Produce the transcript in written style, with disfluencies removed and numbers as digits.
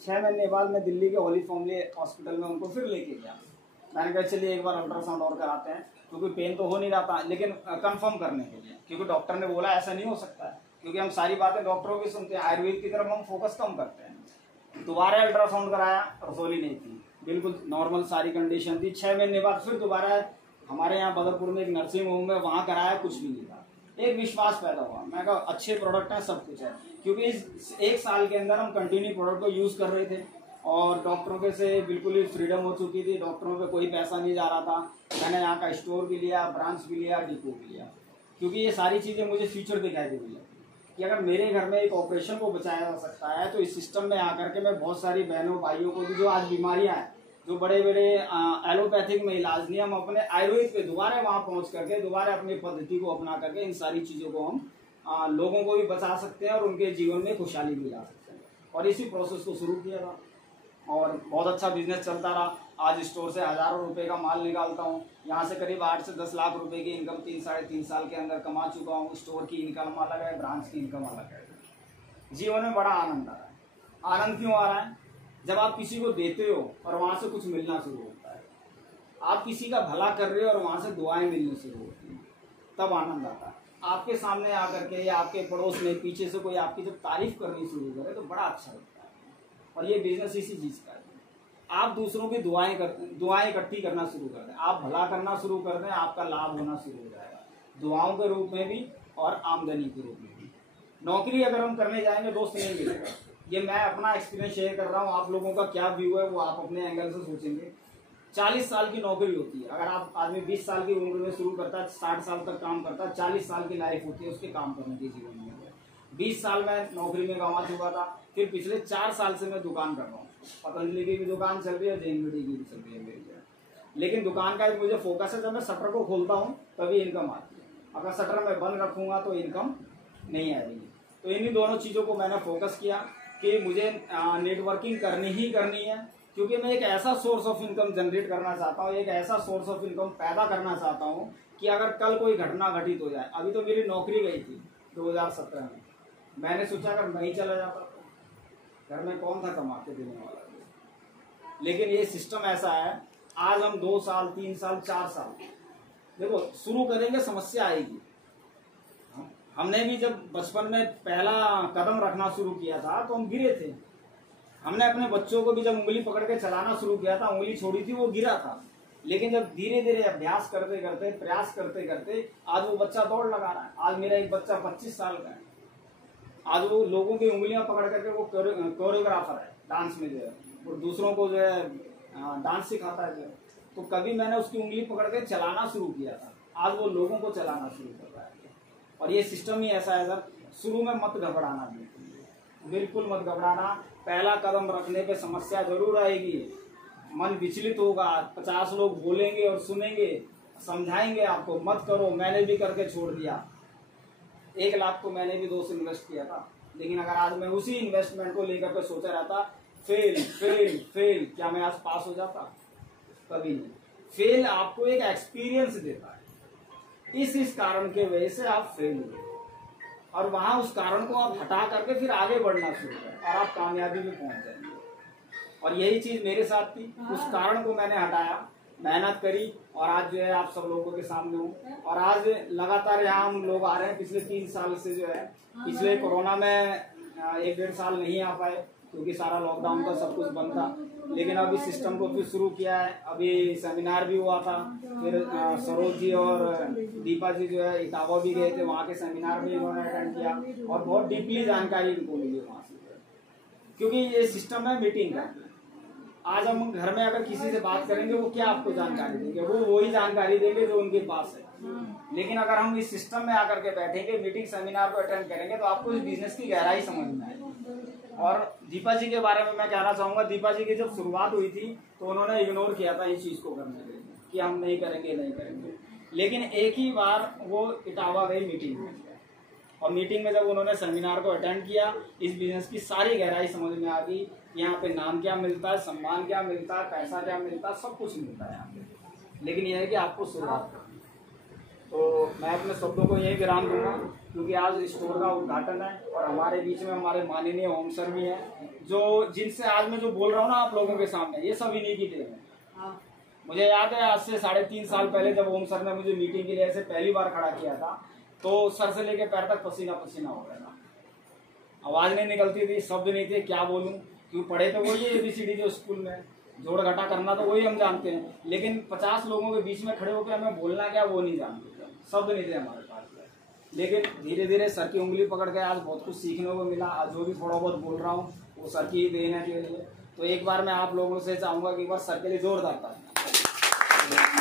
6 महीने बाद मैं दिल्ली के होली फैमिली हॉस्पिटल में उनको फिर लेके गया। मैंने कहा चलिए एक बार अल्ट्रासाउंड और कराते हैं, क्योंकि पेन तो हो नहीं रहा था, लेकिन कंफर्म करने के लिए, क्योंकि डॉक्टर ने बोला ऐसा नहीं हो सकता है, क्योंकि हम सारी बातें डॉक्टरों की सुनते हैं, आयुर्वेद की तरफ हम फोकस कम करते हैं। दोबारा अल्ट्रासाउंड कराया, रसौली नहीं थी, बिल्कुल नॉर्मल सारी कंडीशन थी। 6 महीने बाद फिर दोबारा हमारे यहाँ बदरपुर में एक नर्सिंग होम है, वहाँ कराया, कुछ भी नहीं था। एक विश्वास पैदा हुआ, मैं कहा अच्छे प्रोडक्ट हैं, सब कुछ है, क्योंकि इस 1 साल के अंदर हम कंटिन्यू प्रोडक्ट को यूज़ कर रहे थे और डॉक्टरों के से बिल्कुल ही फ्रीडम हो चुकी थी, डॉक्टरों पे कोई पैसा नहीं जा रहा था। मैंने यहाँ का स्टोर भी लिया, ब्रांच भी लिया, डिपो भी लिया, क्योंकि ये सारी चीज़ें मुझे फ्यूचर दिखाई दे रही है कि अगर मेरे घर में एक ऑपरेशन को बचाया जा सकता है, तो इस सिस्टम में आकर के मैं बहुत सारी बहनों भाइयों को भी, जो आज बीमारियाँ हैं, जो बड़े बड़े एलोपैथिक में इलाज नहीं, हम अपने आयुर्वेद पे दोबारा वहाँ पहुँच करके दोबारा अपनी पद्धति को अपना करके इन सारी चीज़ों को हम लोगों को भी बचा सकते हैं और उनके जीवन में खुशहाली भी ला सकते हैं। और इसी प्रोसेस को शुरू किया था और बहुत अच्छा बिजनेस चलता रहा। आज स्टोर से हज़ारों रुपए का माल निकालता हूँ, यहाँ से करीब 8 से 10 लाख रुपए की इनकम 3-3.5 साल के अंदर कमा चुका हूँ। स्टोर की इनकम अलग है, ब्रांच की इनकम अलग है। जीवन में बड़ा आनंद आ रहा है। आनंद क्यों आ रहा है? जब आप किसी को देते हो और वहाँ से कुछ मिलना शुरू होता है, आप किसी का भला कर रहे हो और वहाँ से दुआएं मिलनी शुरू होती हैं, तब आनंद आता है। आपके सामने आकर के या आपके पड़ोस में पीछे से कोई आपकी जब तारीफ करनी शुरू करे तो बड़ा अच्छा लगता है। और ये बिजनेस इसी चीज़ का है। आप दूसरों की दुआएं इकट्ठी करना शुरू कर दें, आप भला करना शुरू कर दें, आपका लाभ होना शुरू हो जाएगा, दुआओं के रूप में भी और आमदनी के रूप में भी। नौकरी अगर हम करने जाएंगे दोस्त नहीं मिलेगा। ये मैं अपना एक्सपीरियंस शेयर कर रहा हूँ, आप लोगों का क्या व्यू है वो आप अपने एंगल से सोचेंगे। 40 साल की नौकरी होती है, अगर आप आदमी 20 साल की उम्र में शुरू करता है, 60 साल तक काम करता है, 40 साल की लाइफ होती है उसके काम करने की जीवन में। 20 साल मैं नौकरी में गंवा चुका था, फिर पिछले 4 साल से मैं दुकान कर रहा हूँ। पतंजलि की भी दुकान चल रही है, जैन की भी चल रही है मेरी, लेकिन दुकान का मुझे फोकस है, जब मैं शटर को खोलता हूँ तभी इनकम आती है, अगर शटर मैं बंद रखूंगा तो इनकम नहीं आएगी। तो इन्हीं दोनों चीज़ों को मैंने फोकस किया कि मुझे नेटवर्किंग करनी ही करनी है, क्योंकि मैं एक ऐसा सोर्स ऑफ इनकम जनरेट करना चाहता हूँ, एक ऐसा सोर्स ऑफ इनकम पैदा करना चाहता हूँ कि अगर कल कोई घटना घटित हो जाए। अभी तो मेरी नौकरी गई थी 2017 में, मैंने सोचा अगर नहीं चला जाता तो घर में कौन था कमा के देने वाला। लेकिन ये सिस्टम ऐसा है, आज हम 2 साल 3 साल 4 साल देखो शुरू करेंगे, समस्या आएगी। हमने भी जब बचपन में पहला कदम रखना शुरू किया था तो हम गिरे थे। हमने अपने बच्चों को भी जब उंगली पकड़ के चलाना शुरू किया था, उंगली छोड़ी थी, वो गिरा था। लेकिन जब धीरे धीरे अभ्यास करते करते, प्रयास करते करते, आज वो बच्चा दौड़ लगा रहा है। आज मेरा एक बच्चा 25 साल का है, आज वो लोगों की उंगलियां पकड़ करके वो कोरियोग्राफर है डांस में जो है, और दूसरों को जो है डांस सिखाता है जो है। तो कभी मैंने उसकी उंगली पकड़ के चलाना शुरू किया था, आज वो लोगों को चलाना शुरू कर रहा है। और ये सिस्टम ही ऐसा है सर, शुरू में मत घबराना, बिल्कुल मत घबराना। पहला कदम रखने पे समस्या जरूर आएगी, मन विचलित होगा, 50 लोग बोलेंगे और सुनेंगे, समझाएंगे आपको मत करो। मैंने भी करके छोड़ दिया, 1 लाख तो मैंने भी 2 से इन्वेस्ट किया था। लेकिन अगर आज मैं उसी इन्वेस्टमेंट को लेकर के सोचा रहता फेल फेल फेल, क्या मैं आज पास हो जाता? कभी नहीं। फेल आपको एक एक्सपीरियंस देता है, इस कारण के वजह से आप फेल हुए, और वहां उस कारण को आप हटा करके फिर आगे बढ़ना शुरू करें और आप कामयाबी में पहुंच जाएंगे। और यही चीज मेरे साथ थी, उस कारण को मैंने हटाया, मेहनत करी और आज जो है आप सब लोगों के सामने हूँ। और आज लगातार यहाँ हम लोग आ रहे हैं, पिछले 3 साल से जो है, पिछले कोरोना में 1-1.5 साल नहीं आ पाए क्योंकि सारा लॉकडाउन था, सब कुछ बंद था। लेकिन अभी सिस्टम को फिर शुरू किया है। अभी सेमिनार भी हुआ था, फिर सरोज जी और दीपा जी जो है इटावा भी गए थे, वहाँ के सेमिनार में इन्होंने अटेंड किया और बहुत डीपली जानकारी इनको मिली वहाँ से, क्योंकि ये सिस्टम है मीटिंग का। आज हम घर में अगर किसी से बात करेंगे वो क्या आपको जानकारी देंगे? वो वही जानकारी देंगे जो उनके पास है। लेकिन अगर हम इस सिस्टम में आकर के बैठेंगे, मीटिंग सेमिनार को अटेंड करेंगे, तो आपको इस बिजनेस की गहराई समझ में आएगी। और दीपा जी के बारे में मैं कहना चाहूंगा, दीपा जी की जब शुरुआत हुई थी तो उन्होंने इग्नोर किया था इस चीज को करने के लिए कि हम नहीं करेंगे। लेकिन एक ही बार वो इटावा गई मीटिंग में, और मीटिंग में जब उन्होंने सेमिनार को अटेंड किया, इस बिजनेस की सारी गहराई समझ में आ गई। यहाँ पे नाम क्या मिलता है, सम्मान क्या मिलता है, पैसा क्या मिलता है, सब कुछ मिलता है यहाँ पे। लेकिन यह है कि आपको शुरुआत करनी। तो मैं अपने शब्दों को यही विराम दूंगा। क्योंकि आज स्टोर का उद्घाटन है और हमारे बीच में हमारे माननीय ओम सर भी हैं, जो जिनसे आज मैं जो बोल रहा हूँ ना आप लोगों के सामने, ये सब इन्हीं की देन है। मुझे याद है आज से 3.5 साल पहले जब ओम सर ने मुझे मीटिंग के लिए ऐसे पहली बार खड़ा किया था, तो सर से लेके पैर तक पसीना पसीना हो गया था, आवाज नहीं निकलती थी, शब्द नहीं थे, क्या बोलूं, क्यों पढ़े तो वही ABCD जो स्कूल में, जोड़ घटा करना तो वही हम जानते हैं, लेकिन 50 लोगों के बीच में खड़े होकर हमें बोलना क्या वो नहीं जानते थे, शब्द नहीं थे हमारे पास। लेकिन धीरे धीरे सर की उंगली पकड़ के आज बहुत कुछ सीखने को मिला। आज जो भी थोड़ा बहुत बोल रहा हूँ वो सर की ही देन है के लिए। तो एक बार मैं आप लोगों से चाहूंगा कि एक बार सर के लिए जोरदार ताली।